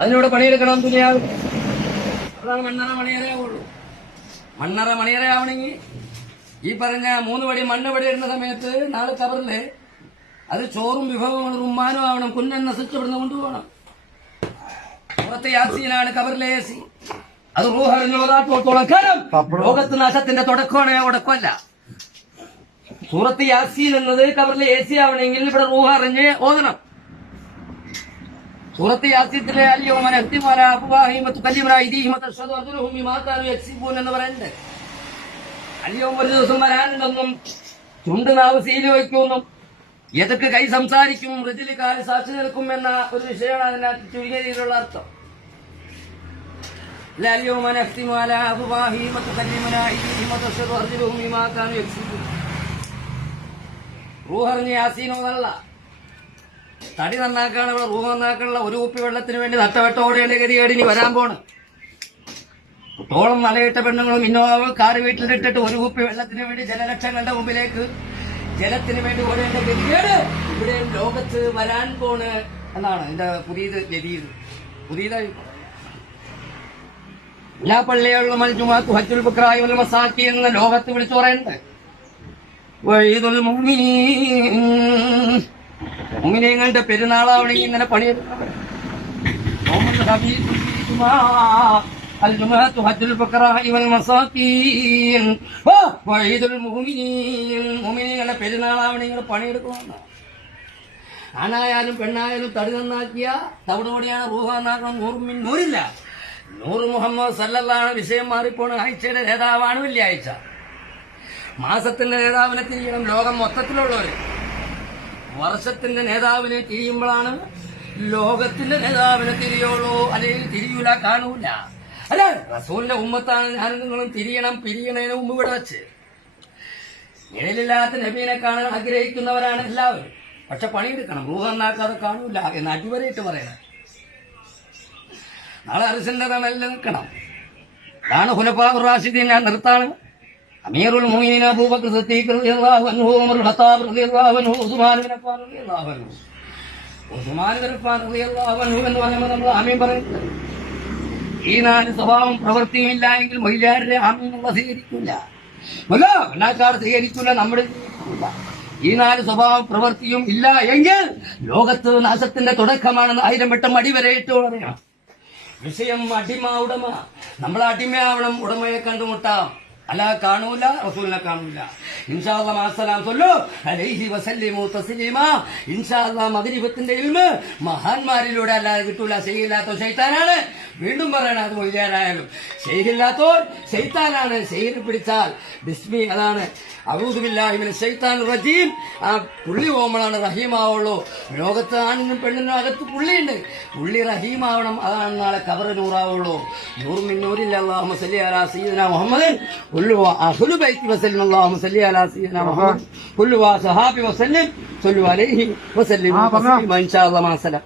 അതിനൂടെ പണിയെടുക്കണം ദുനിയാവ്. അതാണ് മണ്ണറ മണിയറയാവുള്ളൂ. മണ്ണറ മണിയറയാവണമെങ്കിൽ ഈ പറഞ്ഞ 3 പടി മണ്ണ് പടി ഇടുന്ന സമയത്ത് നാളെ കബറില് അത് ചോറും വിഭവങ്ങളും ഉമ്മാനും ആവണം. കുഞ്ഞൻ നശിച്ചവിടുന്ന് കൊണ്ടുപോകണം. പുറത്തെ യാസീനാണ് കബറിലെ യാസീൻ. അത് റൂഹറിഞ്ഞോളാത്തോളം കാലം ലോകത്ത് നാശത്തിന്റെ തുടക്കമാണ്, ഉടക്കമല്ല. സൂറത്ത് യാസീൻ എന്നത് കബറിലെ യാസി ആവണമെങ്കിൽ ഇവിടെ റൂഹ് അറിഞ്ഞ് ഓതണം. സൂറത്ത് യാസീത്തിലെ അല്യോമന എത്തിമാല അഫ്വാഹിമത്തു കല്ലിമറായിദീഹിമത്തു അഷ്ഹദു അർജുലഹും ബിമാ കാനൂ യക്സിബൂൻ എന്ന് പറയുന്നുണ്ട്. അല്യോം ഒരു ദിവസം വരാനുണ്ടെന്നും ചുണ്ട് നാവ് സീല് വയ്ക്കുമെന്നും എതൊക്കെ കൈ സംസാരിക്കും ഋജില് കാല് സാക്ഷി നിൽക്കും എന്ന ഒരു വിഷയമാണ് അതിനകത്ത് ചുരുങ്ങിയ രീതിയിലുള്ള അർത്ഥം. അല്യോമന എത്തിമാല അഫ്വാഹിമത്തു കല്ലിമറായിദീഹിമത്തു അഷ്ഹദു അർജുലഹും ബിമാ കാനൂ യക്സിബൂൻ. റൂഹറിഞ്ഞ് യാസീനോന്നല്ല, തടി നന്നാക്കാനുള്ള റൂഹ് നന്നാക്കാനുള്ള ഒരു കുപ്പി വെള്ളത്തിന് വേണ്ടി നട്ടവെട്ടോടേണ്ട ഗതികേടിനി വരാൻ പോണ്. കുട്ടോളം നലയിട്ട പെണ്ണുങ്ങളും ഇന്നോവ കാറ് വീട്ടിലിട്ടിട്ട് ഒരു കുപ്പി വെള്ളത്തിന് വേണ്ടി ജനലക്ഷങ്ങളുടെ മുമ്പിലേക്ക് ജലത്തിന് വേണ്ടി ഓടേണ്ട ഗതികേട് ഇവിടെ ലോകത്ത് വരാൻ പോണ് എന്നാണ് എന്റെ പുതിയതായി. എല്ലാ പള്ളികളിലും അൽജുമാഅത്തു ഹജ്ജുൽ ബുക്രായി വൽ മസാക്കി എന്ന് ലോകത്ത് വിളിച്ചു പറയുന്നുണ്ട്. വഈദുൽ മുഅ്മിനീങ്ങളുടെ പെരുന്നാളാവണമെങ്കിൽ ഇങ്ങനെ പണിയെടുക്കണം. അൽജുമാഅത്തു ഹജ്ജുൽ ബുക്രായി വൽ മസാക്കീൻ വഈദുൽ മുഅ്മിനീങ്ങളുടെ പെരുന്നാളാവണമെങ്കിൽ പണിയെടുക്കണം. ആണായാലും പെണ്ണായാലും തടി നന്നാക്കിയ തവിടുപൊടിയാണ് റൂഹ് നന്നാക്കണം. നൂറില്ല. നൂറ് മുഹമ്മദ് സല്ലല്ലാഹു വിഷയം മാറിപ്പോണ്. ആഴ്ചയുടെ നേതാവാണ് വെള്ളിയാഴ്ച. മാസത്തിന്റെ നേതാവിനെ തിരിയണം ലോകം മൊത്തത്തിലുള്ളവര്. വർഷത്തിന്റെ നേതാവിനെ തിരിയുമ്പോഴാണ് ലോകത്തിന്റെ നേതാവിനെ തിരിയുള്ളൂ. അല്ലെങ്കിൽ തിരിയൂല, കാണൂല. അല്ല, റസൂലിന്റെ ഉമ്മത്താണ് ഞാനും നിങ്ങളും തിരിയണം. പിരിയണതിന് മുമ്പ് ഇവിടെ വെച്ച് നിഴലില്ലാത്ത നബീനെ കാണാൻ ആഗ്രഹിക്കുന്നവരാണ് എല്ലാവരും. പക്ഷെ പണിയെടുക്കണം. റൂഹ് നന്നാക്കാതെ കാണൂല എന്ന് അടിവരയിട്ട് പറയണം. നാളെ അർശന്റെ തണലിൽ നിൽക്കണം. അതാണ് ഖുലഫാഉർ റാഷിദീൻ. ഞാൻ നിർത്താണ്. അമീറുൽ മുഅ്മിനീൻ അബൂബക്കർ സിദ്ദീഖ് റളിയല്ലാഹു അൻഹു, ഉമർ ഖത്താബ് റളിയല്ലാഹു അൻഹു, ഉസ്മാൻ ബിൻ അഫ്ഫാൻ റളിയല്ലാഹു അൻഹു. ഉസ്മാൻ ബിൻ അഫ്ഫാൻ റളിയല്ലാഹു അൻഹു എന്ന് പറയുമ്പോൾ നമ്മൾ ആമീൻ പറയുന്നത്. ഈ 4 സ്വഭാവം പ്രവൃത്തിയും ഇല്ല എങ്കിൽ മൊയ്ലാരുടെ ആമീനുള്ള സ്വീകരിക്കില്ല. മൊല്ലാക്കാർ സ്വീകരിക്കില്ല, നമ്മുടെ ഈ 4 സ്വഭാവം പ്രവൃത്തിയും ഇല്ല എങ്കിൽ ലോകത്ത് നാശത്തിന്റെ തുടക്കമാണെന്ന് 1000 വട്ടം അടിവരയിട്ട് പറയാം. വിഷയം അടിമ ഉടമ. നമ്മൾ അടിമയാവണം, ഉടമയെ കണ്ടുമുട്ടാം. അല്ല, കാണൂല, റസൂലിനെ കാണൂല. ഇൻഷാ അല്ലാഹ് മഅസ്സലാം സല്ലു അലൈഹി വസല്ലിമു തസ്ലീമാ. ഇൻഷാ അല്ലാഹ് മഗ്രിബത്തിന്റെ ഇൽമ് മഹാന്മാരിലൂടെ അല്ലാതെ കിട്ടൂല. ശൈഖില്ലാത്തോ ശൈത്താനാണ്. വീണ്ടും പറയണം, അത് മൊയ്ലാനായാലും ശൈഖില്ലാത്തോ ശൈത്താനാണ്. ശൈഖ് പിടിച്ചാൽ ബിസ്മി, അതാണ് അഊദു ബില്ലാഹി മിനശ് ശൈത്താനിർ റജീം. ആ പുള്ളി പോകുമ്പോഴാണ് റഹീമാവുള്ളൂ. ലോകത്ത് ആണിനും പെണ്ണിനും അകത്ത് പുള്ളിയുണ്ട്. പുള്ളി റഹീമാവണം. അതാണ് നാളെ ഖബർ നൂറാവുള്ളൂ. നൂർ മിൻ നൂരില്ലാഹി അല്ലാഹുമ്മ സല്ലി അലാ സയ്യിദിനാ മുഹമ്മദിൻ കുല്ലു അഹ്ലു ബൈത്തി വസല്ലം അല്ലാഹുമ്മ സല്ലി അലാ സയ്യിദിനാ മുഹമ്മദ് കുല്ലു സഹാബി വസല്ലം സല്ലു അലൈഹി വസല്ലം. ഇൻഷാ അല്ലാഹ് മഅസ്സലാം.